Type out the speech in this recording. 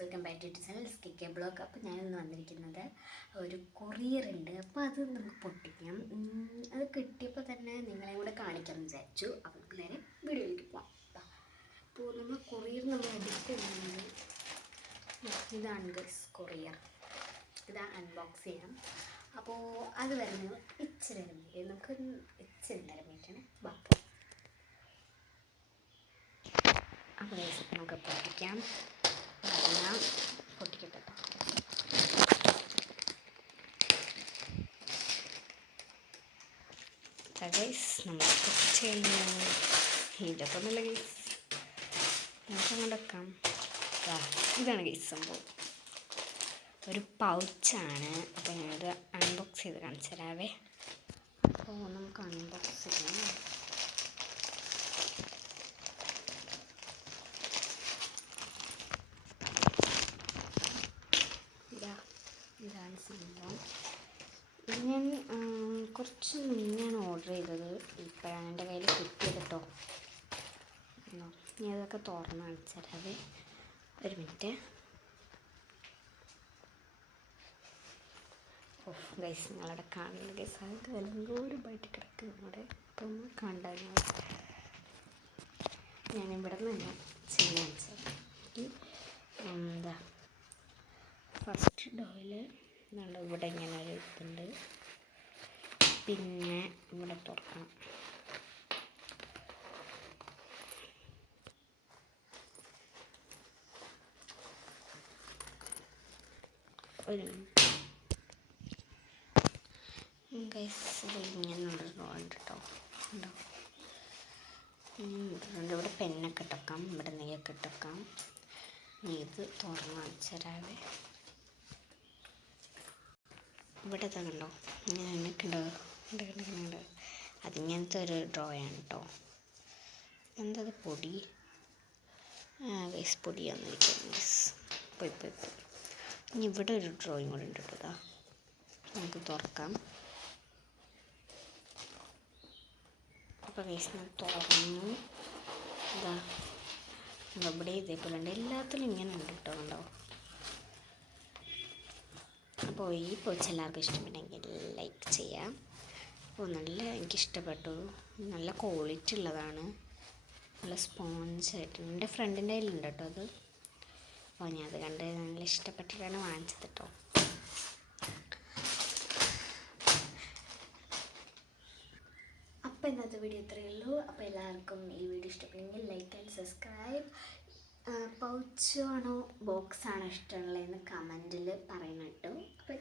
Welcome back to channel SKK blog. അപ്പോൾ ഞാനിന്ന് വന്നിരിക്കുന്നത് ഒരു കൊറിയർ ഉണ്ട്. അപ്പോൾ അത് നമുക്ക് പൊട്ടിക്കാം. അത് കിട്ടിയപ്പോൾ തന്നെ നിങ്ങളെ കൂടെ കാണിക്കാമെന്ന് വിചാരിച്ചു. അപ്പോൾ നമുക്ക് നേരെ വീഡിയോയിലേക്ക് പോകാം. അപ്പോൾ നമ്മൾ കൊറിയർ എടുക്കുന്നത് ഇതാണ് ഗൈസ് കൊറിയർ. ഇത് അൺബോക്സ് ചെയ്യാം. അപ്പോൾ അത് വരുന്നത് ഇച്ചിരി നേരം നമുക്ക് ഇച്ചിരി നേരം വീട്ടാണ് ബാക്കി. അപ്പോൾ ഗൈസ് നമുക്ക് പൊട്ടിക്കാം. ഞാൻ പൊട്ടിക്കട്ടെ. ഗൈസ് നമ്മൾ പൊട്ടിച്ച് കഴിഞ്ഞു. ഇതൊക്കെ ഒന്നുമില്ല ഗൈസ്, നമുക്ക് അങ്ങോട്ട് വെക്കാം. ഇതാണ് ഗൈസ് സംഭവം, ഒരു പൗച്ചാണ്. അപ്പോൾ ഞാനത് അൺബോക്സ് ചെയ്ത് കാണിച്ചു തരാവേ. അപ്പോൾ നമുക്ക് അൺബോക്സ് ചെയ്യാം. ഇതാണ് സംഭവം. ഞാൻ കുറച്ച് മുന്നെയാണ് ഓർഡർ ചെയ്തത്. ഇപ്പോഴാണ് എൻ്റെ കയ്യിൽ കിട്ടിയത് കേട്ടോ. ഞാൻ അതൊക്കെ തുറന്ന് കാണിച്ചു തരാവേ. ഒരു മിനിറ്റ്. ഗൈസ് നിങ്ങളവിടെ കാണുന്നത് ഗൈസ്, അത് എന്തോരമായിട്ട് കിടക്കും അവിടെ. അപ്പം കണ്ടാൽ ഞാനിവിടെ നിന്ന് തന്നെ ചെയ്യാൻ വെച്ചത്. എന്താ ഫസ്റ്റ് ഡോയിൽ ഇവിടെ ഇങ്ങനെ ഒരു ഇതുണ്ട്. പിന്നെ ഇവിടെ തുറക്കണം. ഒരു ഗൈസ് ഇങ്ങനെയുള്ള ഡ്രോ ഉണ്ട് കേട്ടോ. ഉണ്ടോ? ഇവിടെ പെന്നൊക്കെ ഇട്ടേക്കാം, ഇവിടെ നെയ്യൊക്കെ ഇട്ടേക്കാം. ഇത് തുറന്ന് കാണിച്ചു തരാവേ. ഇവിടെ കണ്ടോ, ഇങ്ങനെ കണ്ടോ. അതിങ്ങനത്തെ ഒരു ഡ്രോയാണ് കേട്ടോ. എന്തത് പൊടി? വേസ് പൊടി വന്നിരിക്കുന്നു ഗൈസ്. പോയി ഇനി ഇവിടെ ഒരു ഡ്രോയും കൂടെ ഉണ്ട് കേട്ടോ. നമുക്ക് തുറക്കാം. അപ്പോൾ ഗൈസ് ഞാൻ തുറന്നു. ഇവിടെ ഇതേപോലെ ഉണ്ട്. എല്ലാത്തിലും ഇങ്ങനെ ഉണ്ട് കേട്ടോ. കണ്ടോ? അപ്പോൾ ഈ പോച്ച് എല്ലാവർക്കും ഇഷ്ടപ്പെട്ടെങ്കിൽ ലൈക്ക് ചെയ്യാം. അപ്പോൾ എനിക്കിഷ്ടപ്പെട്ടു. നല്ല ക്വാളിറ്റി ഉള്ളതാണ്, നല്ല സ്പോഞ്ചായിട്ട്. എൻ്റെ ഫ്രണ്ടിൻ്റെ കയ്യിലുണ്ട് കേട്ടോ അത്. അപ്പോൾ ഞാൻ അത് കണ്ട് നല്ല ഇഷ്ടപ്പെട്ടിട്ടാണ് വാങ്ങിച്ചത് കേട്ടോ. അപ്പോൾ ഇന്നത്തെ വീഡിയോ ഇത്രയേ ഉള്ളൂ. അപ്പോൾ എല്ലാവർക്കും ഈ വീഡിയോ ഇഷ്ടപ്പെട്ടെങ്കിൽ ലൈക്ക് ആൻഡ് സബ്സ്ക്രൈബ്. പൗച്ചാണോ ബോക്സാണോ ഇഷ്ടമുള്ളതെന്ന് കമൻറ്റിൽ പറയണം കേട്ടോ. അപ്പോൾ